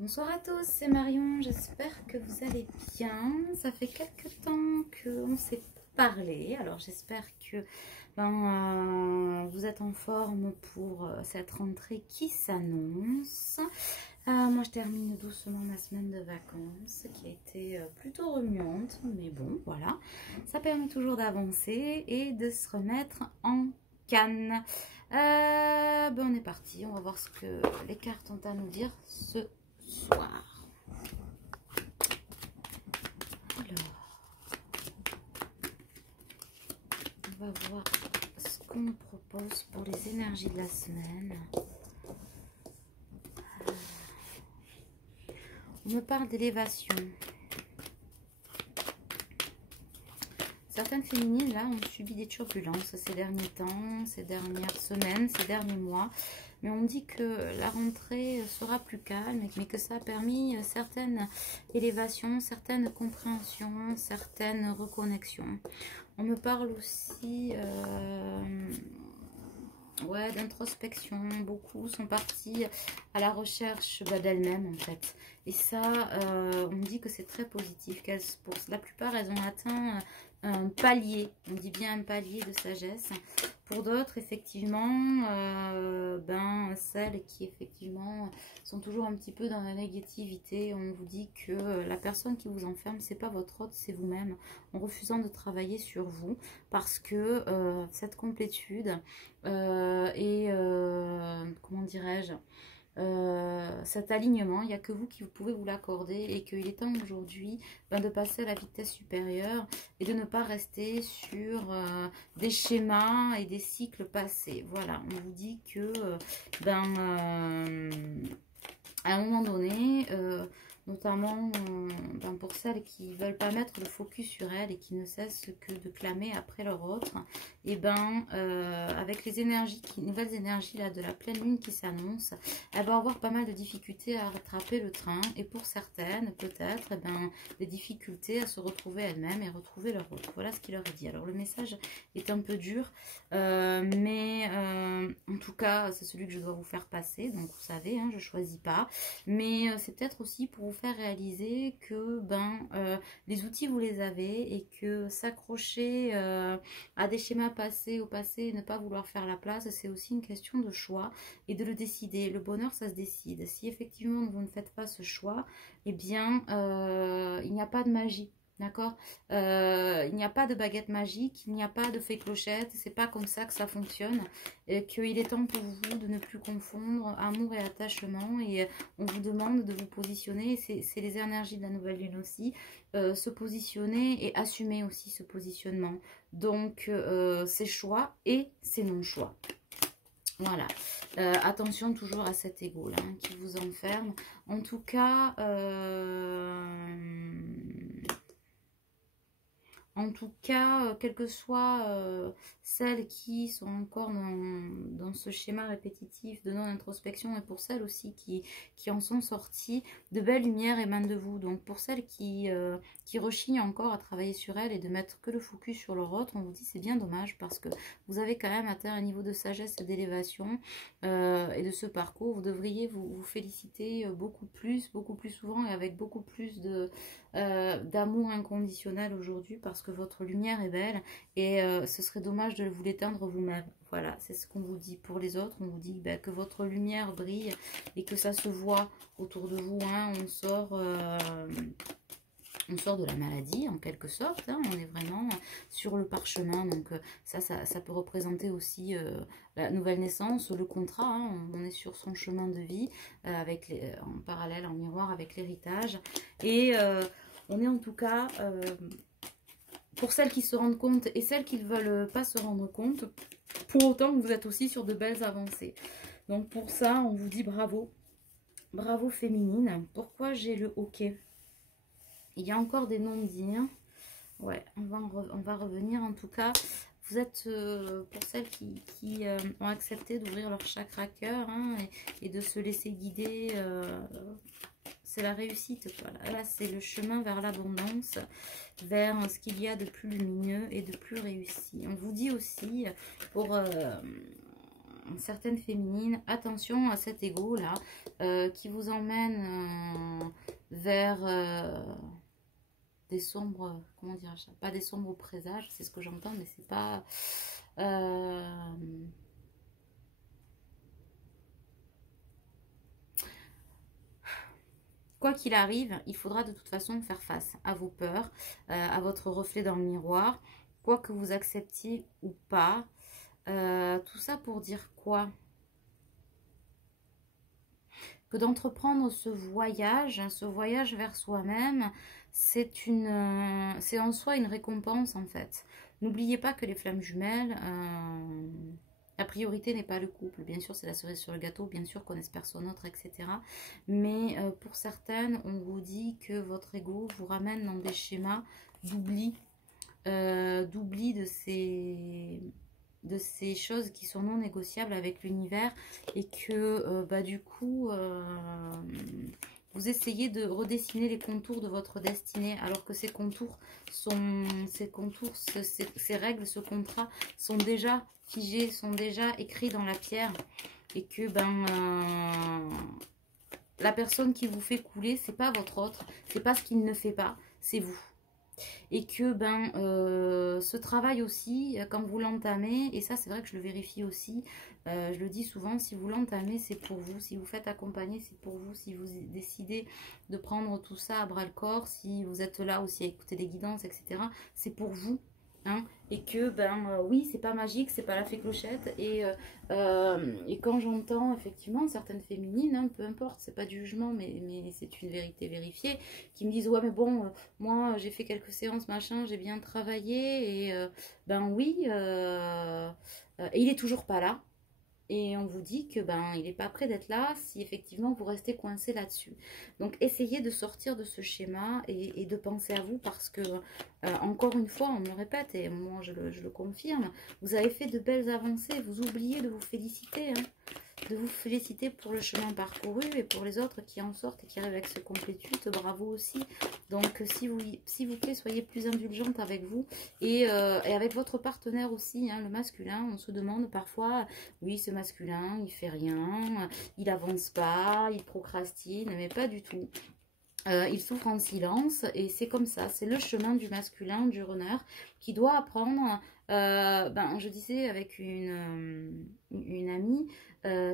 Bonsoir à tous, c'est Marion, j'espère que vous allez bien. Ça fait quelques temps qu'on s'est parlé, alors j'espère que vous êtes en forme pour cette rentrée qui s'annonce. Moi je termine doucement ma semaine de vacances qui a été plutôt remuante, mais bon voilà, ça permet toujours d'avancer et de se remettre en canne. On est parti, on va voir ce que les cartes ont à nous dire ce soir. Alors, on va voir ce qu'on nous propose pour les énergies de la semaine. On me parle d'élévation. Certaines féminines là ont subi des turbulences ces derniers temps, ces dernières semaines, ces derniers mois. Mais on me dit que la rentrée sera plus calme, mais que ça a permis certaines élévations, certaines compréhensions, certaines reconnexions. On me parle aussi d'introspection. Beaucoup sont partis à la recherche d'elles-mêmes en fait. Et ça, on me dit que c'est très positif. Pour la plupart, elles ont atteint un palier, on dit bien un palier de sagesse. Pour d'autres, effectivement, celles qui effectivement sont toujours un petit peu dans la négativité, on vous dit que la personne qui vous enferme, c'est pas votre hôte, c'est vous-même, en refusant de travailler sur vous, parce que cette complétude comment dirais-je, cet alignement, il n'y a que vous qui pouvez vous l'accorder, et qu'il est temps aujourd'hui de passer à la vitesse supérieure et de ne pas rester sur des schémas et des cycles passés. Voilà, on vous dit que à un moment donné, notamment pour celles qui ne veulent pas mettre le focus sur elles et qui ne cessent que de clamer après leur autre, et avec les énergies, nouvelles énergies là, de la pleine lune qui s'annonce, elles vont avoir pas mal de difficultés à rattraper le train, et pour certaines peut-être des difficultés à se retrouver elles-mêmes et retrouver leur autre. Voilà ce qu'il leur est dit. Alors le message est un peu dur, mais en tout cas c'est celui que je dois vous faire passer, donc vous savez, hein, je ne choisis pas, mais c'est peut-être aussi pour vous faire réaliser que les outils vous les avez, et que s'accrocher à des schémas passés au passé et ne pas vouloir faire la place, c'est aussi une question de choix et de le décider. Le bonheur, ça se décide. Si effectivement vous ne faites pas ce choix, eh bien il n'y a pas de magie. D'accord, il n'y a pas de baguette magique, il n'y a pas de fée clochette, c'est pas comme ça que ça fonctionne. Et qu'il est temps pour vous de ne plus confondre amour et attachement, et on vous demande de vous positionner, c'est les énergies de la nouvelle lune aussi, se positionner et assumer aussi ce positionnement. Donc c'est choix et c'est non-choix. Voilà, attention toujours à cet ego là qui vous enferme. En tout cas, quelles que soient celles qui sont encore dans ce schéma répétitif de non-introspection, et pour celles aussi qui en sont sorties, de belles lumières émanent de vous. Donc pour celles qui rechignent encore à travailler sur elles et de mettre que le focus sur leur autre, on vous dit c'est bien dommage, parce que vous avez quand même atteint un niveau de sagesse et d'élévation, et de ce parcours. Vous devriez vous féliciter beaucoup plus souvent, et avec beaucoup plus d'amour inconditionnel aujourd'hui, parce que votre lumière est belle, et ce serait dommage de vous l'éteindre vous-même. Voilà, c'est ce qu'on vous dit. Pour les autres, on vous dit que votre lumière brille et que ça se voit autour de vous, hein. On sort de la maladie en quelque sorte, hein. On est vraiment sur le parchemin, donc ça peut représenter aussi la nouvelle naissance, le contrat, hein. On est sur son chemin de vie en parallèle, en miroir avec l'héritage, et on est en tout cas, pour celles qui se rendent compte et celles qui ne veulent pas se rendre compte, pour autant que vous êtes aussi sur de belles avancées. Donc pour ça, on vous dit bravo, bravo féminine. Pourquoi j'ai le hockey? Il y a encore des non-dits. Ouais, on va revenir. En tout cas, vous êtes, pour celles qui ont accepté d'ouvrir leur chakra cœur, hein, et de se laisser guider, c'est la réussite. Voilà. Là, c'est le chemin vers l'abondance, vers ce qu'il y a de plus lumineux et de plus réussi. On vous dit aussi, pour certaines féminines, attention à cet ego là qui vous emmène vers des sombres, comment dire ça, pas des sombres présages, c'est ce que j'entends, mais c'est pas quoi qu'il arrive, il faudra de toute façon faire face à vos peurs, à votre reflet dans le miroir, quoi que vous acceptiez ou pas. Tout ça pour dire quoi? Que d'entreprendre ce voyage vers soi-même, c'est en soi une récompense en fait. N'oubliez pas que les flammes jumelles, la priorité n'est pas le couple. Bien sûr, c'est la cerise sur le gâteau, bien sûr qu'on espère son autre, etc. Mais pour certaines, on vous dit que votre ego vous ramène dans des schémas d'oubli, de ces choses qui sont non négociables avec l'univers et que du coup vous essayez de redessiner les contours de votre destinée alors que ces règles, ce contrat sont déjà figés, sont déjà écrits dans la pierre et que la personne qui vous fait couler, c'est pas votre autre, c'est pas ce qu'il ne fait pas, c'est vous. Et que ce travail aussi, quand vous l'entamez, et ça c'est vrai que je le vérifie aussi, je le dis souvent, si vous l'entamez c'est pour vous, si vous faites accompagner c'est pour vous, si vous décidez de prendre tout ça à bras le corps, si vous êtes là aussi à écouter des guidances, etc., c'est pour vous. Hein, et que oui, c'est pas magique, c'est pas la fée clochette, et quand j'entends effectivement certaines féminines, hein, peu importe, c'est pas du jugement, mais c'est une vérité vérifiée, qui me disent ouais mais bon, moi j'ai fait quelques séances machin, j'ai bien travaillé, et oui, et il est toujours pas là. Et on vous dit que il n'est pas prêt d'être là si effectivement vous restez coincé là-dessus. Donc essayez de sortir de ce schéma et de penser à vous parce que, encore une fois, on me le répète et moi je le confirme, vous avez fait de belles avancées, vous oubliez de vous féliciter, hein, de vous féliciter pour le chemin parcouru et pour les autres qui en sortent et qui arrivent avec ce complétude, bravo aussi. Donc s'il vous plaît, soyez plus indulgente avec vous et avec votre partenaire aussi, hein, le masculin. On se demande parfois, oui ce masculin il fait rien, il avance pas, il procrastine, mais pas du tout. Il souffre en silence et c'est comme ça, c'est le chemin du masculin, du runner qui doit apprendre. Je disais avec une amie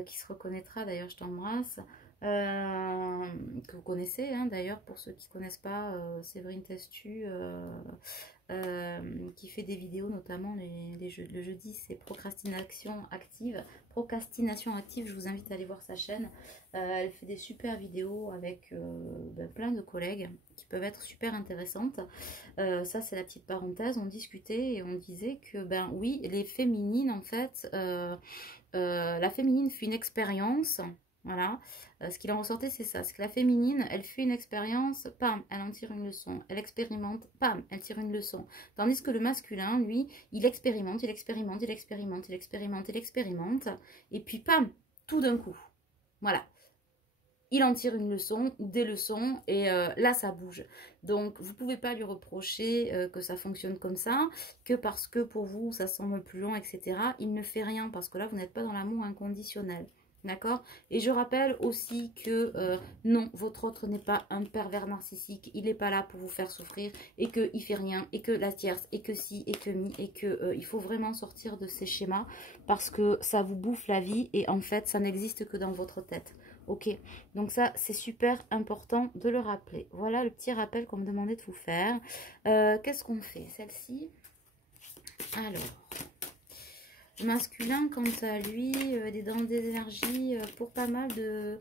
qui se reconnaîtra, d'ailleurs je t'embrasse, que vous connaissez hein, d'ailleurs pour ceux qui ne connaissent pas, Séverine Testu, qui fait des vidéos notamment le jeudi, c'est procrastination active, je vous invite à aller voir sa chaîne. Elle fait des super vidéos avec plein de collègues qui peuvent être super intéressantes. Ça c'est la petite parenthèse, on discutait et on disait que oui, les féminines en fait, la féminine fait une expérience. Voilà, ce qu'il en ressortait, c'est ça. C'est que la féminine, elle fait une expérience, pam, elle en tire une leçon. Elle expérimente, pam, elle tire une leçon. Tandis que le masculin, lui, il expérimente, il expérimente, il expérimente, il expérimente, il expérimente. Et puis, pam, tout d'un coup. Voilà. Il en tire une leçon ou des leçons et là, ça bouge. Donc, vous ne pouvez pas lui reprocher que ça fonctionne comme ça, que parce que pour vous, ça semble plus long, etc. Il ne fait rien parce que là, vous n'êtes pas dans l'amour inconditionnel. D'accord? Et je rappelle aussi que non, votre autre n'est pas un pervers narcissique, il n'est pas là pour vous faire souffrir et qu'il ne fait rien, et que la tierce, et que si, et que mi, et que il faut vraiment sortir de ces schémas parce que ça vous bouffe la vie et en fait, ça n'existe que dans votre tête. Ok, donc ça, c'est super important de le rappeler. Voilà le petit rappel qu'on me demandait de vous faire. Qu'est-ce qu'on fait? Celle-ci. Alors... masculin, quant à lui, dans des énergies pour pas mal de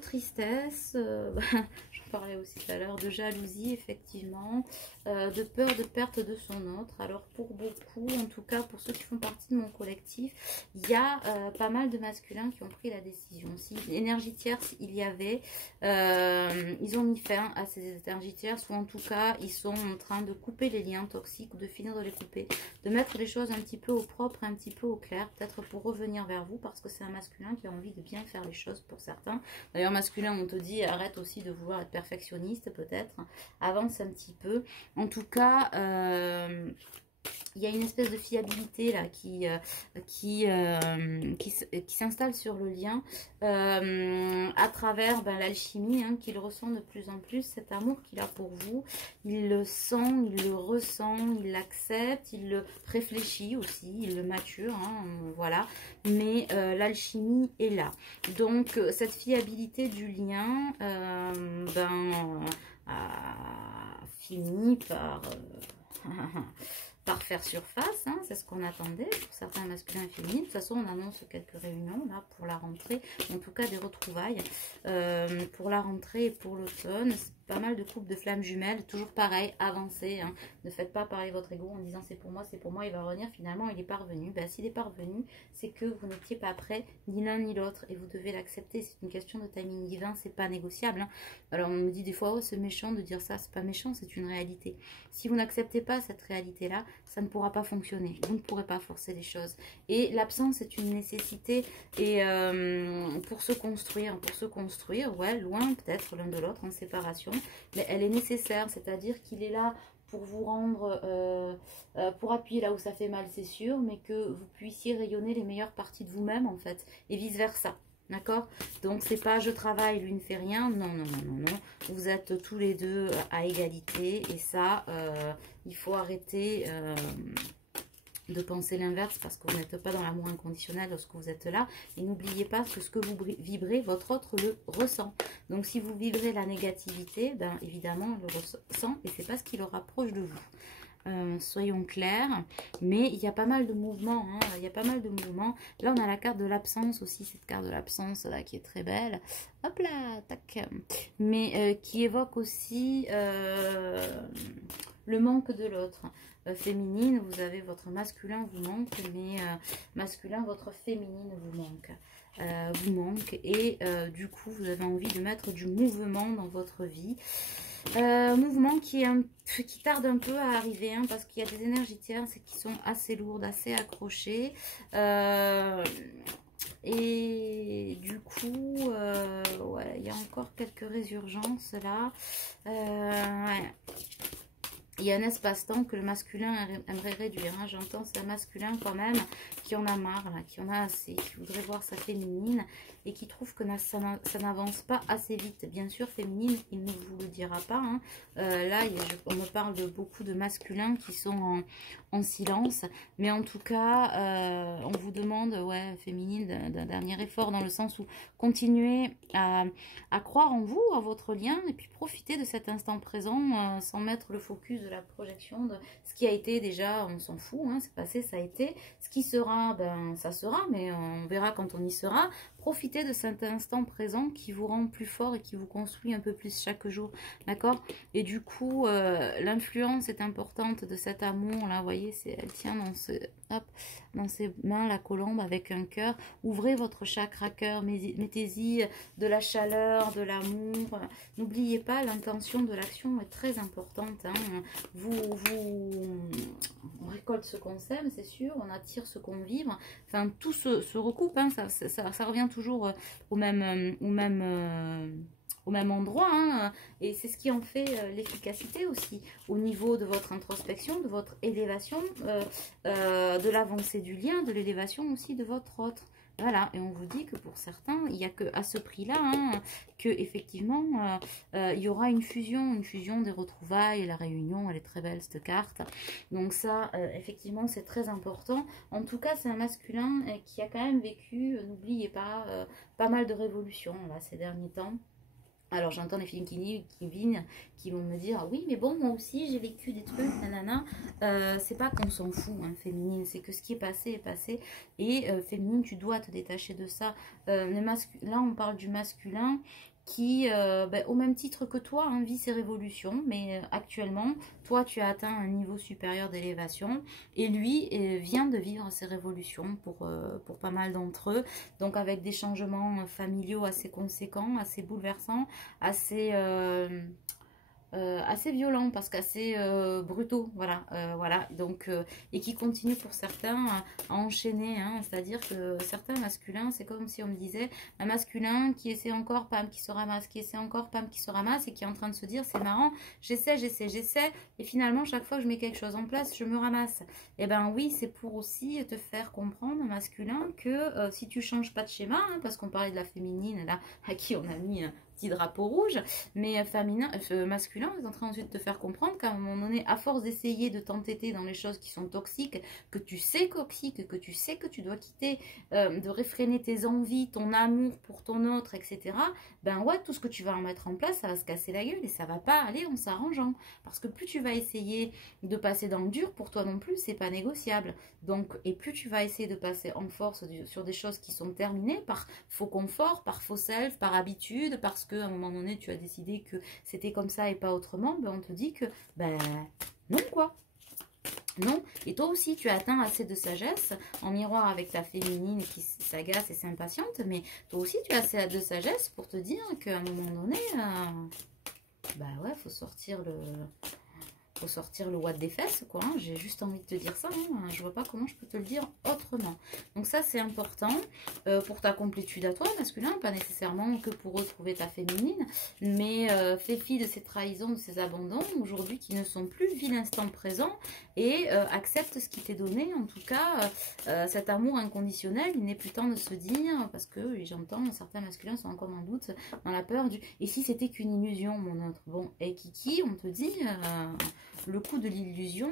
tristesse, j'en parlais aussi tout à l'heure, de jalousie effectivement, de peur de perte de son autre. Alors pour beaucoup, en tout cas pour ceux qui font partie de mon collectif, il y a pas mal de masculins qui ont pris la décision. Si l'énergie tierce il y avait, ils ont mis fin à ces énergies tierces, ou en tout cas ils sont en train de couper les liens toxiques ou de finir de les couper, de mettre les choses un petit peu au propre, un petit peu au clair, peut-être pour revenir vers vous parce que c'est un masculin qui a envie de bien faire les choses pour certains. D'ailleurs masculin, on te dit arrête aussi de vouloir être perfectionniste, peut-être avance un petit peu. En tout cas il y a une espèce de fiabilité là qui s'installe sur le lien à travers l'alchimie hein, qu'il ressent de plus en plus, cet amour qu'il a pour vous. Il le sent, il le ressent, il l'accepte, il le réfléchit aussi, il le mature, hein, voilà. Mais l'alchimie est là. Donc cette fiabilité du lien finit par... par faire surface, hein, c'est ce qu'on attendait pour certains masculins et féminins. De toute façon, on annonce quelques réunions là pour la rentrée, en tout cas des retrouvailles pour la rentrée et pour l'automne. Pas mal de couples de flammes jumelles, toujours pareil, avancez, hein. Ne faites pas parler votre ego en disant c'est pour moi, il va revenir. Finalement, il est parvenu. Ben, s'il est parvenu, c'est que vous n'étiez pas prêt, ni l'un ni l'autre, et vous devez l'accepter. C'est une question de timing divin, c'est pas négociable. Hein. Alors, on me dit des fois, oh, c'est méchant de dire ça, c'est pas méchant, c'est une réalité. Si vous n'acceptez pas cette réalité-là, ça ne pourra pas fonctionner. Vous ne pourrez pas forcer les choses. Et l'absence est une nécessité. Et pour se construire, ouais, loin peut-être l'un de l'autre, en séparation, mais elle est nécessaire, c'est-à-dire qu'il est là pour vous rendre, pour appuyer là où ça fait mal, c'est sûr, mais que vous puissiez rayonner les meilleures parties de vous-même, en fait, et vice-versa. D'accord? Donc, c'est pas je travaille, lui ne fait rien. Non, non, non, non, non. Vous êtes tous les deux à égalité, et ça, il faut arrêter... de penser l'inverse parce que vous n'êtes pas dans l'amour inconditionnel lorsque vous êtes là. Et n'oubliez pas que ce que vous vibrez, votre autre le ressent. Donc si vous vibrez la négativité, ben évidemment, il le ressent et c'est pas ce qui le rapproche de vous. Soyons clairs, mais il y a pas mal de mouvements, hein, il y a pas mal de mouvements. Là, on a la carte de l'absence aussi, cette carte de l'absence là qui est très belle. Hop là, tac. Mais qui évoque aussi le manque de l'autre. Féminine, vous avez votre masculin vous manque, mais masculin, votre féminine vous manque. Et du coup, vous avez envie de mettre du mouvement dans votre vie. Mouvement qui tarde un peu à arriver, hein, parce qu'il y a des énergies tierces qui sont assez lourdes, assez accrochées. Et du coup, ouais, il y a encore quelques résurgences là. Ouais. Il y a un espace-temps que le masculin aimerait réduire. Hein. J'entends, c'est un masculin quand même qui en a marre, là, qui en a assez, qui voudrait voir sa féminine et qui trouve que ça n'avance pas assez vite. Bien sûr, féminine, il ne vous le dira pas. Hein. Là, on me parle de beaucoup de masculins qui sont en silence. Mais en tout cas, on vous demande, ouais, féminine, d'un dernier effort dans le sens où continuez à croire en vous, à votre lien et puis profiter de cet instant présent sans mettre le focus de la projection de ce qui a été déjà, on s'en fout, hein, c'est passé, ça a été. Ce qui sera, ben ça sera, mais on verra quand on y sera. Profitez de cet instant présent qui vous rend plus fort et qui vous construit un peu plus chaque jour, d'accord? Et du coup, l'influence est importante de cet amour, là, vous voyez, elle tient dans ses mains, la colombe avec un cœur. Ouvrez votre chakra cœur, mettez-y de la chaleur, de l'amour. N'oubliez pas, l'intention de l'action est très importante. Hein. On récolte ce qu'on sème, c'est sûr, on attire ce qu'on vibre. Enfin, tout se recoupe, hein. Ça revient toujours au même endroit, hein, et c'est ce qui en fait l'efficacité aussi, au niveau de votre introspection, de votre élévation, de l'avancée du lien, de l'élévation aussi de votre autre. Voilà, et on vous dit que pour certains, il n'y a que à ce prix-là, hein, que effectivement, il y aura une fusion des retrouvailles, la réunion, elle est très belle cette carte. Donc ça, effectivement, c'est très important. En tout cas, c'est un masculin qui a quand même vécu, n'oubliez pas, pas mal de révolutions là ces derniers temps. Alors j'entends les filles qui vont me dire oui mais bon moi aussi j'ai vécu des trucs nanana. C'est pas qu'on s'en fout, hein, féminine, c'est que ce qui est passé et féminine tu dois te détacher de ça. Là on parle du masculin qui au même titre que toi hein, vit ses révolutions, mais actuellement toi tu as atteint un niveau supérieur d'élévation et lui vient de vivre ses révolutions pour pas mal d'entre eux, donc avec des changements familiaux assez conséquents, assez bouleversants, assez assez violents, parce qu'assez brutaux, voilà, voilà, donc, et qui continuent pour certains à enchaîner, hein, c'est-à-dire que certains masculins, c'est comme si on me disait, un masculin qui essaie encore, pam, qui se ramasse, qui essaie encore, pam, qui se ramasse, et qui est en train de se dire, c'est marrant, j'essaie, et finalement, chaque fois que je mets quelque chose en place, je me ramasse. Et ben oui, c'est pour aussi te faire comprendre, masculin, que si tu changes pas de schéma, hein, parce qu'on parlait de la féminine, là, à qui on a mis un petit drapeau rouge, mais masculin est en train ensuite de te faire comprendre qu'à un moment donné, à force d'essayer de t'entêter dans les choses qui sont toxiques, que tu sais toxiques, que tu sais que tu dois quitter, de réfréner tes envies, ton amour pour ton autre, etc., ben ouais, tout ce que tu vas en mettre en place, ça va se casser la gueule et ça va pas aller en s'arrangeant. Parce que plus tu vas essayer de passer dans le dur, pour toi non plus, c'est pas négociable. Donc, et plus tu vas essayer de passer en force sur des choses qui sont terminées par faux confort, par faux self, par habitude, parce qu'à un moment donné, tu as décidé que c'était comme ça et pas autrement, ben on te dit que, ben non quoi. Non, et toi aussi tu as atteint assez de sagesse en miroir avec ta féminine qui s'agace et s'impatiente, mais toi aussi tu as assez de sagesse pour te dire qu'à un moment donné, bah ouais, faut sortir le watt des fesses, quoi. Hein. J'ai juste envie de te dire ça. Hein. Je vois pas comment je peux te le dire autrement. Donc ça, c'est important pour ta complétude à toi, masculin, pas nécessairement que pour retrouver ta féminine, mais fais fi de ces trahisons, de ces abandons, aujourd'hui qui ne sont plus, vis l'instant présent et accepte ce qui t'est donné. En tout cas, cet amour inconditionnel, il n'est plus temps de se dire, parce que j'entends, certains masculins sont encore en doute, dans la peur du « et si c'était qu'une illusion, mon autre ?» Bon, et Kiki, on te dit... le coup de l'illusion,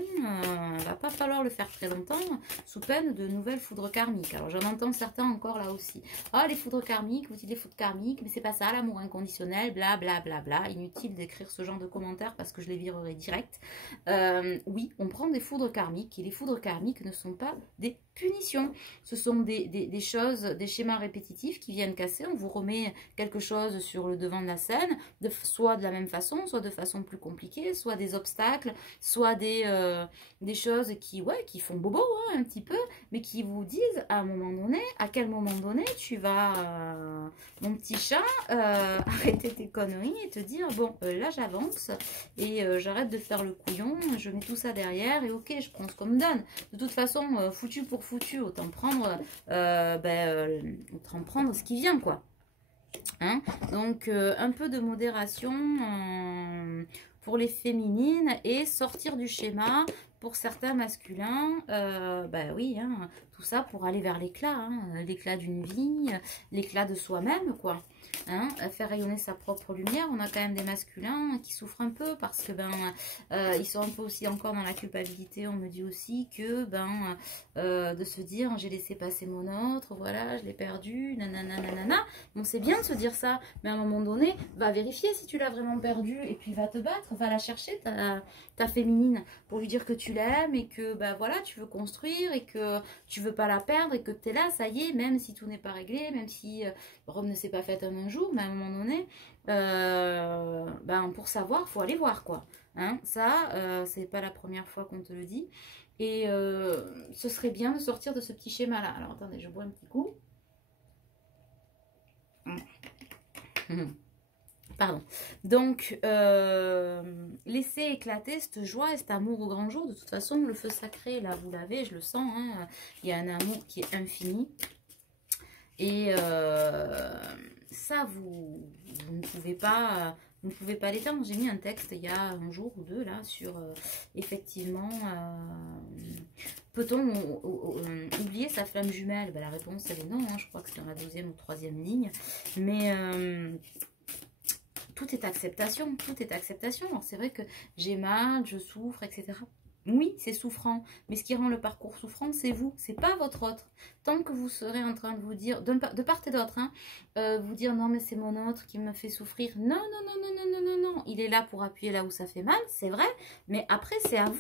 va pas falloir le faire très longtemps, sous peine de nouvelles foudres karmiques. Alors j'en entends certains encore là aussi. Ah, les foudres karmiques, vous dites les foudres karmiques, mais c'est pas ça, l'amour inconditionnel, bla bla bla bla. Inutile d'écrire ce genre de commentaires parce que je les virerai direct. Oui, on prend des foudres karmiques et les foudres karmiques ne sont pas des punitions. Ce sont des choses, des schémas répétitifs qui viennent casser. On vous remet quelque chose sur le devant de la scène, soit de la même façon, soit de façon plus compliquée, soit des obstacles, soit des choses qui font bobo hein, un petit peu, mais qui vous disent à un moment donné, à quel moment donné tu vas, mon petit chat, arrêter tes conneries et te dire, bon, là j'avance et j'arrête de faire le couillon, je mets tout ça derrière et ok, je prends ce qu'on me donne. De toute façon, foutu pour foutu, autant prendre ce qui vient, quoi. Hein, donc, un peu de modération pour les féminines et sortir du schéma pour certains masculins. Bah oui, hein, tout ça pour aller vers l'éclat, hein, l'éclat d'une vie, l'éclat de soi-même, quoi. Hein, faire rayonner sa propre lumière. On a quand même des masculins qui souffrent un peu parce que ils sont un peu aussi encore dans la culpabilité. On me dit aussi que de se dire j'ai laissé passer mon autre, voilà, je l'ai perdu, nanana, nanana. Bon, c'est bien de se dire ça, mais à un moment donné, va vérifier si tu l'as vraiment perdu et puis va te battre, va la chercher ta féminine pour lui dire que tu l'aimes et que voilà, tu veux construire et que tu veux pas la perdre et que tu es là, ça y est, même si tout n'est pas réglé, même si Rome ne s'est pas faite en un jour, mais à un moment donné, pour savoir, faut aller voir, quoi. Hein, ça, c'est pas la première fois qu'on te le dit. Et ce serait bien de sortir de ce petit schéma-là. Alors, attendez, je bois un petit coup. Pardon. Donc, laissez éclater cette joie et cet amour au grand jour. De toute façon, le feu sacré, là, vous l'avez, je le sens. Hein, il y a un amour qui est infini. Et ça, vous ne pouvez pas... Vous ne pouvez pas l'éteindre. J'ai mis un texte il y a un jour ou deux là sur effectivement peut-on oublier sa flamme jumelle? La réponse elle est non. Hein, je crois que c'est dans la 2e ou 3e ligne. Mais tout est acceptation. Tout est acceptation. Alors c'est vrai que j'ai mal, je souffre, etc. Oui, c'est souffrant, mais ce qui rend le parcours souffrant, c'est vous, c'est pas votre autre. Tant que vous serez en train de vous dire, de part et d'autre, hein, vous dire non mais c'est mon autre qui me fait souffrir. Non, non, non, non, non, non, non, non. Il est là pour appuyer là où ça fait mal, c'est vrai, mais après c'est à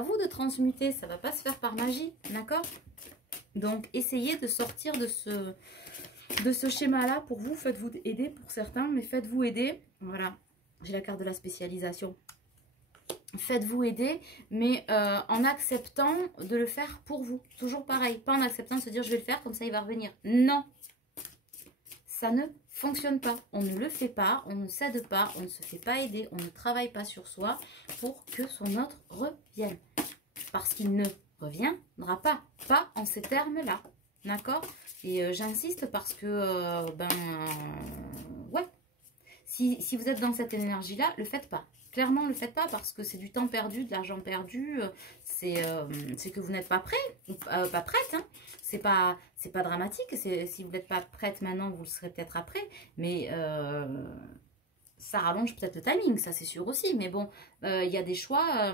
vous de transmuter, ça va pas se faire par magie, d'accord? Donc essayez de sortir de ce schéma-là pour vous, faites-vous aider pour certains, mais faites-vous aider, voilà, j'ai la carte de la spécialisation. Faites-vous aider, mais en acceptant de le faire pour vous. Toujours pareil, pas en acceptant de se dire je vais le faire, comme ça il va revenir. Non, ça ne fonctionne pas. On ne le fait pas, on ne s'aide pas, on ne se fait pas aider, on ne travaille pas sur soi pour que son autre revienne. Parce qu'il ne reviendra pas, pas en ces termes-là. D'accord? Et j'insiste parce que, ouais, si vous êtes dans cette énergie-là, le faites pas. Clairement, ne le faites pas parce que c'est du temps perdu, de l'argent perdu. C'est que vous n'êtes pas prêt, pas prête. Hein. C'est pas dramatique. Si vous n'êtes pas prête maintenant, vous le serez peut-être après. Mais ça rallonge peut-être le timing, ça c'est sûr aussi. Mais bon, il y a des choix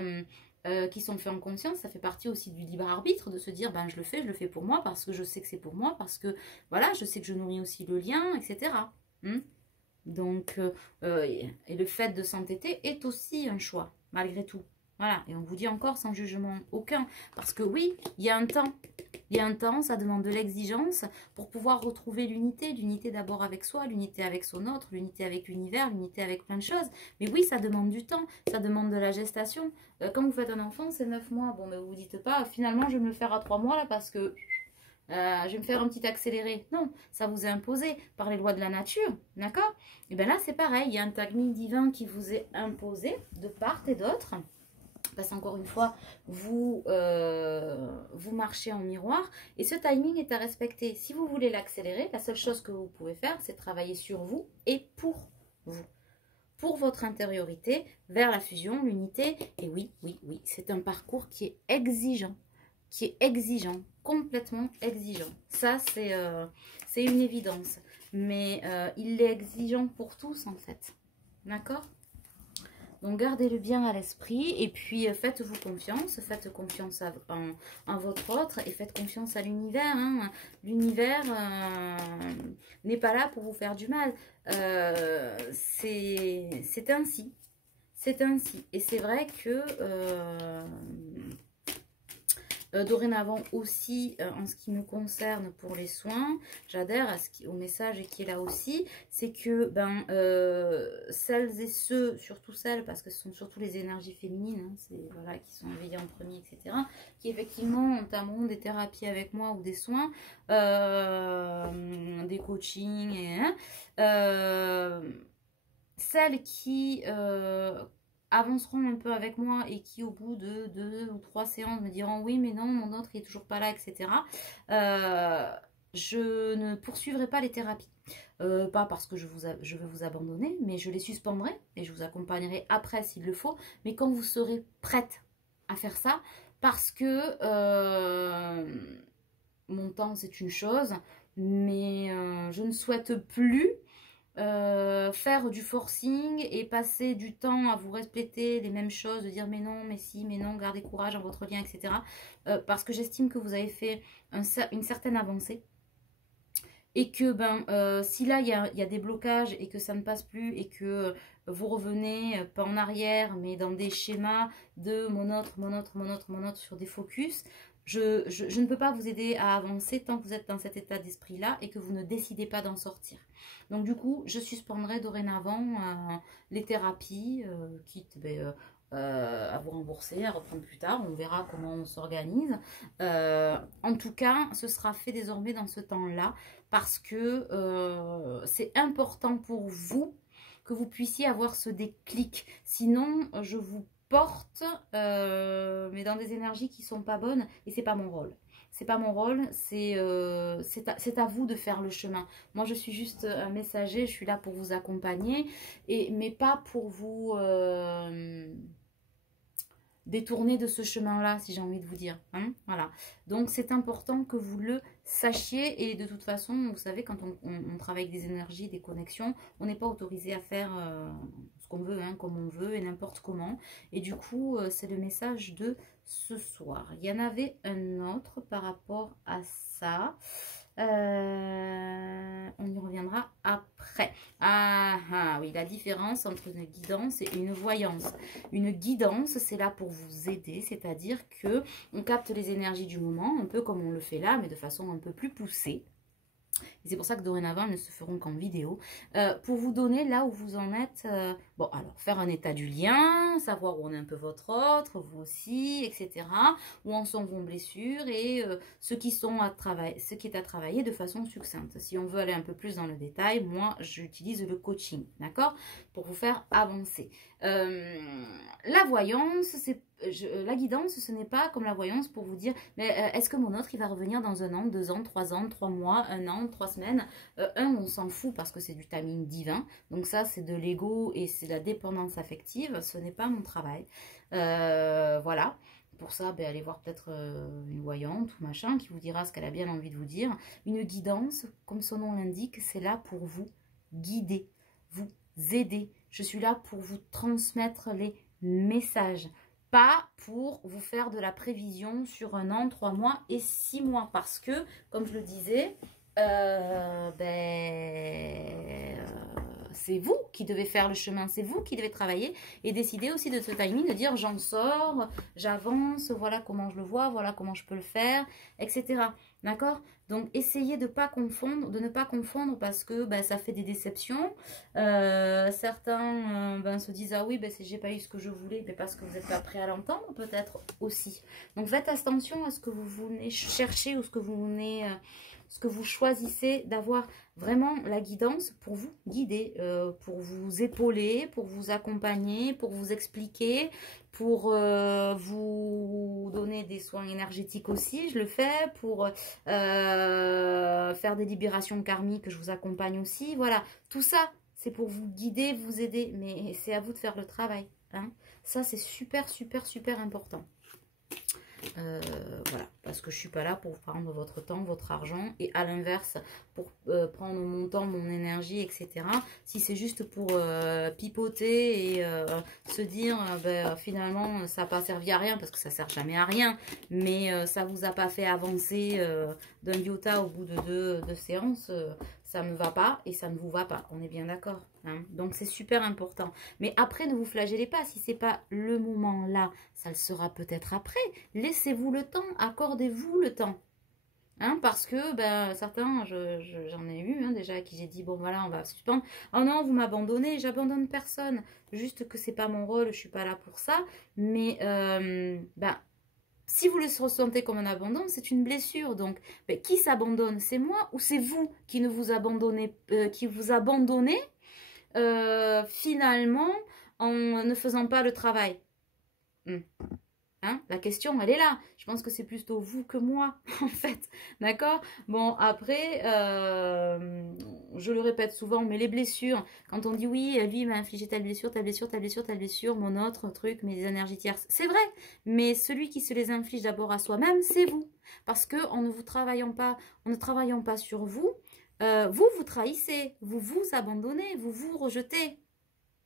qui sont faits en conscience. Ça fait partie aussi du libre arbitre de se dire, ben je le fais pour moi parce que je sais que c'est pour moi, parce que voilà, je sais que je nourris aussi le lien, etc. Donc, et le fait de s'entêter est aussi un choix, malgré tout. Voilà, et on vous dit encore sans jugement aucun. Parce que oui, il y a un temps. Il y a un temps, ça demande de l'exigence pour pouvoir retrouver l'unité. L'unité d'abord avec soi, l'unité avec son autre, l'unité avec l'univers, l'unité avec plein de choses. Mais oui, ça demande du temps, ça demande de la gestation. Quand vous faites un enfant, c'est 9 mois. Bon, mais vous vous dites pas, finalement, je vais me le faire à 3 mois là parce que... je vais me faire un petit accéléré. Non, ça vous est imposé par les lois de la nature, d'accord? Et bien là, c'est pareil, il y a un timing divin qui vous est imposé de part et d'autre. Parce qu'encore une fois, vous marchez en miroir et ce timing est à respecter. Si vous voulez l'accélérer, la seule chose que vous pouvez faire, c'est travailler sur vous et pour vous. Pour votre intériorité, vers la fusion, l'unité. Et oui, oui, oui, c'est un parcours qui est exigeant. Complètement exigeant. Ça, c'est une évidence. Mais il est exigeant pour tous, en fait. D'accord? Donc, gardez-le bien à l'esprit. Et puis, faites-vous confiance. Faites confiance en votre autre. Et faites confiance à l'univers. Hein. L'univers n'est pas là pour vous faire du mal. C'est ainsi. C'est ainsi. Et c'est vrai que... dorénavant aussi, en ce qui me concerne pour les soins, j'adhère au message qui est là aussi, c'est que celles et ceux, surtout celles, parce que ce sont surtout les énergies féminines, hein, voilà, qui sont éveillées en premier, etc., qui effectivement entameront des thérapies avec moi ou des soins, des coachings, celles qui... avanceront un peu avec moi et qui au bout de 2 ou 3 séances me diront oui mais non mon autre il est toujours pas là, etc. Je ne poursuivrai pas les thérapies, pas parce que je vais vous abandonner, mais je les suspendrai et je vous accompagnerai après s'il le faut, mais quand vous serez prête à faire ça, parce que mon temps c'est une chose, mais je ne souhaite plus faire du forcing et passer du temps à vous répéter les mêmes choses, de dire mais non, mais si, mais non, gardez courage dans votre lien, etc. Parce que j'estime que vous avez fait une certaine avancée. Et que si là il y a des blocages et que ça ne passe plus et que vous revenez pas en arrière mais dans des schémas de mon autre sur des focus, je ne peux pas vous aider à avancer tant que vous êtes dans cet état d'esprit là et que vous ne décidez pas d'en sortir. Donc du coup je suspendrai dorénavant les thérapies, quitte à vous rembourser, à reprendre plus tard, on verra comment on s'organise. En tout cas ce sera fait désormais dans ce temps là parce que c'est important pour vous que vous puissiez avoir ce déclic, sinon je vous porte mais dans des énergies qui sont pas bonnes et c'est pas mon rôle. C'est pas mon rôle, c'est à vous de faire le chemin. Moi je suis juste un messager, je suis là pour vous accompagner mais pas pour vous détourner de ce chemin-là, si j'ai envie de vous dire. Hein, voilà. Donc, c'est important que vous le sachiez. Et de toute façon, vous savez, quand on travaille avec des énergies, des connexions, on n'est pas autorisé à faire ce qu'on veut, hein, comme on veut et n'importe comment. Et du coup, c'est le message de ce soir. Il y en avait un autre par rapport à ça. On y reviendra après. Oui, la différence entre une guidance et une voyance. Une guidance, c'est là pour vous aider, c'est-à-dire que on capte les énergies du moment, un peu comme on le fait là, mais de façon un peu plus poussée. Et c'est pour ça que dorénavant, elles ne se feront qu'en vidéo. Pour vous donner là où vous en êtes. Bon, alors, faire un état du lien, savoir où on est un peu votre autre, vous aussi, etc. Où en sont vos blessures et ce qui est à travailler de façon succincte. Si on veut aller un peu plus dans le détail, moi, j'utilise le coaching, d'accord? Pour vous faire avancer. La voyance, la guidance, ce n'est pas comme la voyance pour vous dire, mais est-ce que mon autre, il va revenir dans 1 an, 2 ans, 3 ans, 3 mois, 1 an, 3 semaines. On s'en fout parce que c'est du timing divin. Donc ça, c'est de l'ego et c'est de la dépendance affective. Ce n'est pas mon travail. Voilà. Pour ça, ben, allez voir peut-être une voyante ou machin qui vous dira ce qu'elle a bien envie de vous dire. Une guidance, comme son nom l'indique, c'est là pour vous guider, vous aider. Je suis là pour vous transmettre les messages. Pas pour vous faire de la prévision sur 1 an, 3 mois et 6 mois. Parce que, comme je le disais, c'est vous qui devez faire le chemin, c'est vous qui devez travailler et décider aussi de ce timing, de dire j'en sors, j'avance, voilà comment je le vois, voilà comment je peux le faire, etc. D'accord? Donc essayez de ne pas confondre parce que ça fait des déceptions. Certains se disent ah oui, j'ai pas eu ce que je voulais, mais parce que vous n'êtes pas prêt à l'entendre peut-être aussi. Donc faites attention à ce que vous venez chercher ou ce que vous choisissez d'avoir vraiment la guidance pour vous guider, pour vous épauler, pour vous accompagner, pour vous expliquer, pour vous donner des soins énergétiques aussi, je le fais, pour faire des libérations karmiques, je vous accompagne aussi, voilà, tout ça, c'est pour vous guider, vous aider, mais c'est à vous de faire le travail, hein. Ça, c'est super, super, super important. Voilà, parce que je suis pas là pour prendre votre temps, votre argent, et à l'inverse pour prendre mon temps, mon énergie, etc. Si c'est juste pour pipoter et se dire finalement ça n'a pas servi à rien, parce que ça sert jamais à rien, mais ça vous a pas fait avancer d'un iota au bout de deux séances, ça ne me va pas et ça ne vous va pas, on est bien d'accord, hein. Donc c'est super important. Mais après, ne vous flagellez pas, si c'est pas le moment là, ça le sera peut-être après. Laissez-vous le temps, accordez-vous le temps, hein, parce que certains, j'en ai eu déjà à qui j'ai dit bon voilà, on va suspendre. Oh non, vous m'abandonnez, j'abandonne personne, juste que c'est pas mon rôle, je suis pas là pour ça. Mais si vous le ressentez comme un abandon, c'est une blessure. Donc, qui s'abandonne? C'est moi ou c'est vous qui ne vous abandonnez, qui vous abandonnez finalement en ne faisant pas le travail? Hein, la question, elle est là. Je pense que c'est plutôt vous que moi, en fait. D'accord? Bon, après, je le répète souvent, mais les blessures, quand on dit oui, lui, il m'a infligé telle blessure, telle blessure, telle blessure, telle blessure, mon autre truc, mes énergies tierces, c'est vrai. Mais celui qui se les inflige d'abord à soi-même, c'est vous. Parce que en ne travaillant pas sur vous, vous trahissez, vous vous abandonnez, vous vous rejetez.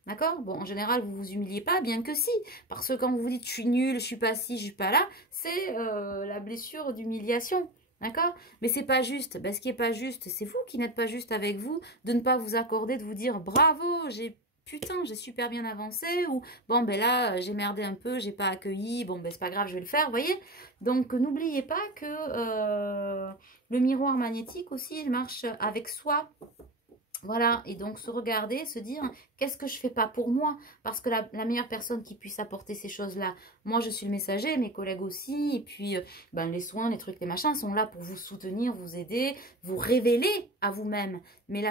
D'accord? Bon, en général, vous vous humiliez pas, bien que si. Parce que quand vous vous dites je suis nulle, je suis pas ci, je suis pas là, c'est la blessure d'humiliation. D'accord? Mais c'est pas juste. Ce qui est pas juste, c'est vous qui n'êtes pas juste avec vous, de ne pas vous accorder, de vous dire bravo, j'ai super bien avancé, ou bon là j'ai merdé un peu, j'ai pas accueilli, bon c'est pas grave, je vais le faire, vous voyez? Donc n'oubliez pas que le miroir magnétique aussi, il marche avec soi. Voilà, et donc se regarder, se dire, qu'est-ce que je fais pas pour moi? Parce que la meilleure personne qui puisse apporter ces choses-là, moi je suis le messager, mes collègues aussi, et puis les soins, les trucs, les machins sont là pour vous soutenir, vous aider, vous révéler à vous-même. Mais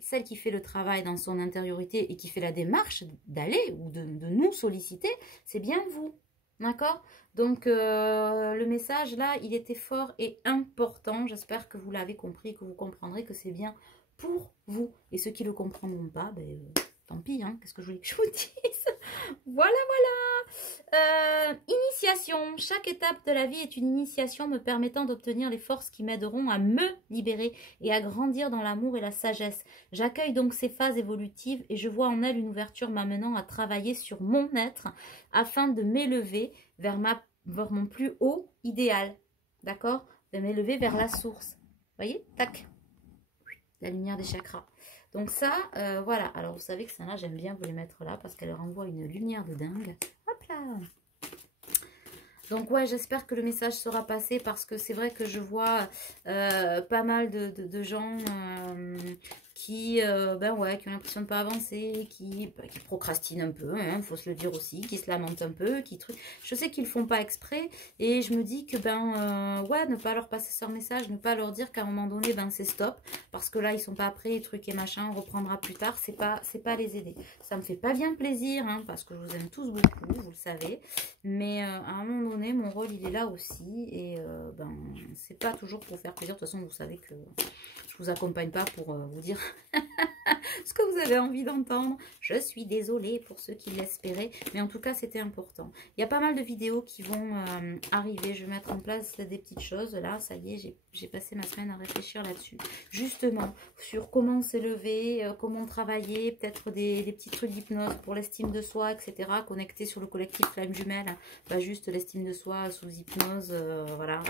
celle qui fait le travail dans son intériorité et qui fait la démarche d'aller ou de nous solliciter, c'est bien vous. D'accord? Donc le message là, il était fort et important. J'espère que vous l'avez compris, que vous comprendrez que c'est bien pour vous. Et ceux qui ne le comprendront pas, tant pis, hein, qu'est-ce que je voulais que je vous dise? Voilà, voilà. Initiation. Chaque étape de la vie est une initiation me permettant d'obtenir les forces qui m'aideront à me libérer et à grandir dans l'amour et la sagesse. J'accueille donc ces phases évolutives et je vois en elles une ouverture m'amenant à travailler sur mon être afin de m'élever vers mon plus haut idéal. D'accord? De m'élever vers la source. Vous voyez? Tac. La lumière des chakras. Donc ça, voilà. Alors, vous savez que celle-là, j'aime bien vous les mettre là parce qu'elle renvoie une lumière de dingue. Hop là! Donc ouais, j'espère que le message sera passé parce que c'est vrai que je vois pas mal de gens ben ouais, qui ont l'impression de ne pas avancer, qui procrastinent un peu, hein, faut se le dire aussi, qui se lamentent un peu, qui truc. Je sais qu'ils ne le font pas exprès et je me dis que ouais, ne pas leur passer ce message, ne pas leur dire qu'à un moment donné, ben c'est stop, parce que là ils sont pas prêts, trucs et machin, on reprendra plus tard, c'est pas les aider. Ça me fait pas bien plaisir, hein, parce que je vous aime tous beaucoup, vous le savez, mais à un moment donné, mon rôle il est là aussi et c'est pas toujours pour faire plaisir. De toute façon, vous savez que je vous accompagne pas pour vous dire ce que vous avez envie d'entendre. Je suis désolée pour ceux qui l'espéraient, mais en tout cas c'était important. Il y a pas mal de vidéos qui vont arriver. Je vais mettre en place des petites choses. Là, ça y est, j'ai passé ma semaine à réfléchir là-dessus. Justement, sur comment s'élever, comment travailler, peut-être des petits trucs d'hypnose pour l'estime de soi, etc. Connecté sur le collectif Flamme Jumelle. Pas juste l'estime de soi sous hypnose, voilà,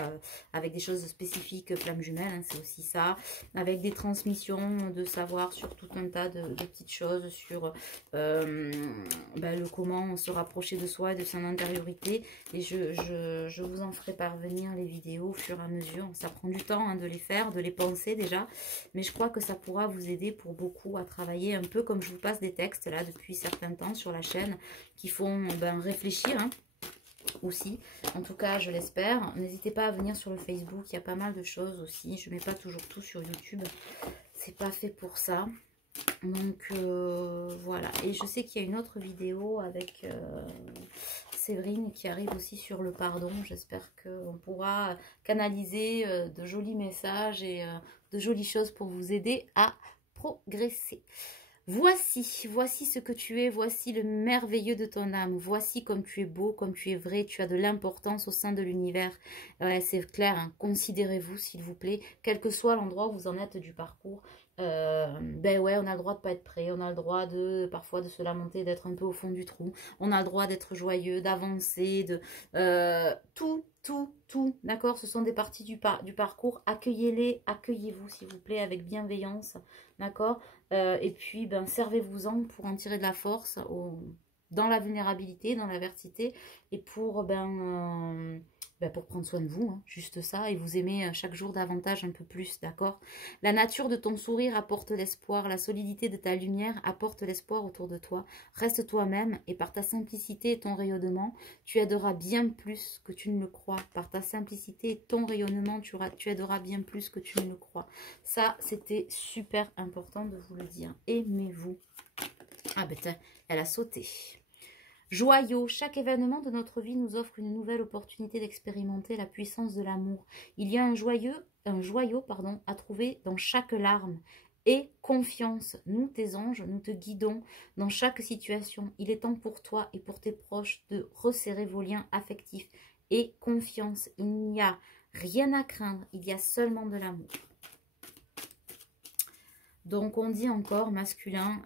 avec des choses spécifiques Flamme Jumelle, hein, c'est aussi ça. Avec des transmissions de savoir sur tout un tas de petites choses, sur le comment se rapprocher de soi et de son intériorité. Et je vous en ferai parvenir les vidéos au fur et à mesure. Ça prend du temps hein, de les faire, de les penser déjà. Mais je crois que ça pourra vous aider pour beaucoup à travailler un peu comme je vous passe des textes là depuis certains temps sur la chaîne qui font réfléchir. Hein. Aussi, en tout cas je l'espère. N'hésitez pas à venir sur le Facebook, il y a pas mal de choses aussi, je mets pas toujours tout sur YouTube, c'est pas fait pour ça. Donc voilà, et je sais qu'il y a une autre vidéo avec Séverine qui arrive aussi sur le pardon. J'espère qu'on pourra canaliser de jolis messages et de jolies choses pour vous aider à progresser. Voici ce que tu es, voici le merveilleux de ton âme, voici comme tu es beau, comme tu es vrai, tu as de l'importance au sein de l'univers. Ouais, c'est clair, hein, considérez-vous s'il vous plaît, quel que soit l'endroit où vous en êtes du parcours. Ouais, on a le droit de pas être prêt, on a le droit parfois de se lamenter, d'être un peu au fond du trou, on a le droit d'être joyeux, d'avancer, tout, d'accord, ce sont des parties du parcours, accueillez-les, accueillez-vous s'il vous plaît avec bienveillance, d'accord, et puis servez-vous-en pour en tirer de la force dans la vulnérabilité, dans l'adversité, et pour pour prendre soin de vous, hein, juste ça, et vous aimer chaque jour davantage un peu plus, d'accord. La nature de ton sourire apporte l'espoir, la solidité de ta lumière apporte l'espoir autour de toi. Reste toi-même et par ta simplicité et ton rayonnement, tu aideras bien plus que tu ne le crois. Par ta simplicité et ton rayonnement, tu aideras bien plus que tu ne le crois. Ça, c'était super important de vous le dire. Aimez-vous. Ah elle a sauté. Joyau, chaque événement de notre vie nous offre une nouvelle opportunité d'expérimenter la puissance de l'amour. Il y a un joyau à trouver dans chaque larme. Et confiance, nous tes anges, nous te guidons dans chaque situation. Il est temps pour toi et pour tes proches de resserrer vos liens affectifs. Et confiance, il n'y a rien à craindre, il y a seulement de l'amour. Donc on dit encore masculin,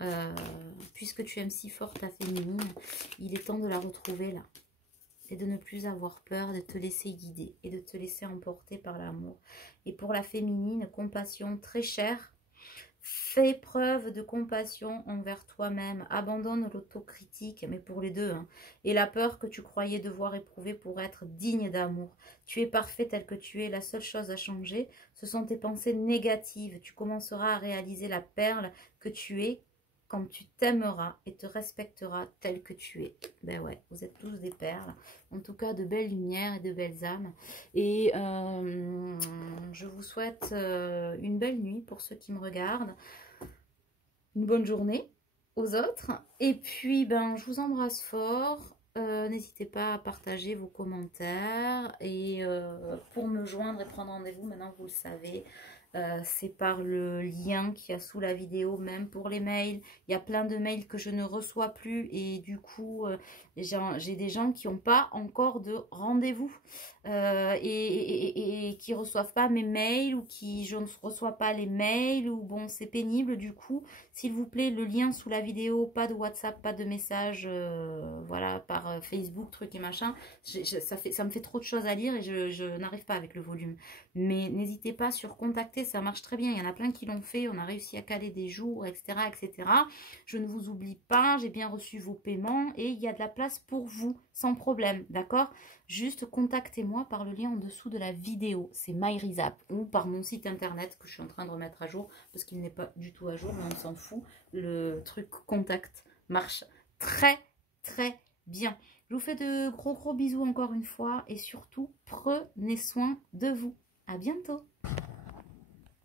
puisque tu aimes si fort ta féminine, il est temps de la retrouver là. Et de ne plus avoir peur, de te laisser guider et de te laisser emporter par l'amour. Et pour la féminine, compassion très chère. Fais preuve de compassion envers toi-même. Abandonne l'autocritique, mais pour les deux. Hein, et la peur que tu croyais devoir éprouver pour être digne d'amour. Tu es parfait tel que tu es. La seule chose à changer, ce sont tes pensées négatives. Tu commenceras à réaliser la perle que tu es quand tu t'aimeras et te respecteras tel que tu es. Ben ouais, vous êtes tous des perles. En tout cas, de belles lumières et de belles âmes. Et je vous souhaite une belle nuit pour ceux qui me regardent. Une bonne journée aux autres. Et puis, je vous embrasse fort. N'hésitez pas à partager vos commentaires. Et pour me joindre et prendre rendez-vous, maintenant vous le savez, c'est par le lien qu'il y a sous la vidéo, même pour les mails. Il y a plein de mails que je ne reçois plus et du coup, j'ai des gens qui n'ont pas encore de rendez-vous et qui ne reçoivent pas mes mails ou je ne reçois pas les mails ou bon, c'est pénible du coup. S'il vous plaît, le lien sous la vidéo, pas de WhatsApp, pas de message, voilà, par Facebook, truc et machin. Ça me fait trop de choses à lire et je n'arrive pas avec le volume. Mais n'hésitez pas sur contacter contacter, ça marche très bien. Il y en a plein qui l'ont fait, on a réussi à caler des jours, etc., etc. Je ne vous oublie pas, j'ai bien reçu vos paiements et il y a de la place pour vous, sans problème, d'accord? Juste contactez-moi par le lien en dessous de la vidéo, c'est MyRisap, ou par mon site internet que je suis en train de remettre à jour, parce qu'il n'est pas du tout à jour, mais on s'en fout. Le truc contact marche très, très bien. Je vous fais de gros bisous encore une fois et surtout, prenez soin de vous. À bientôt.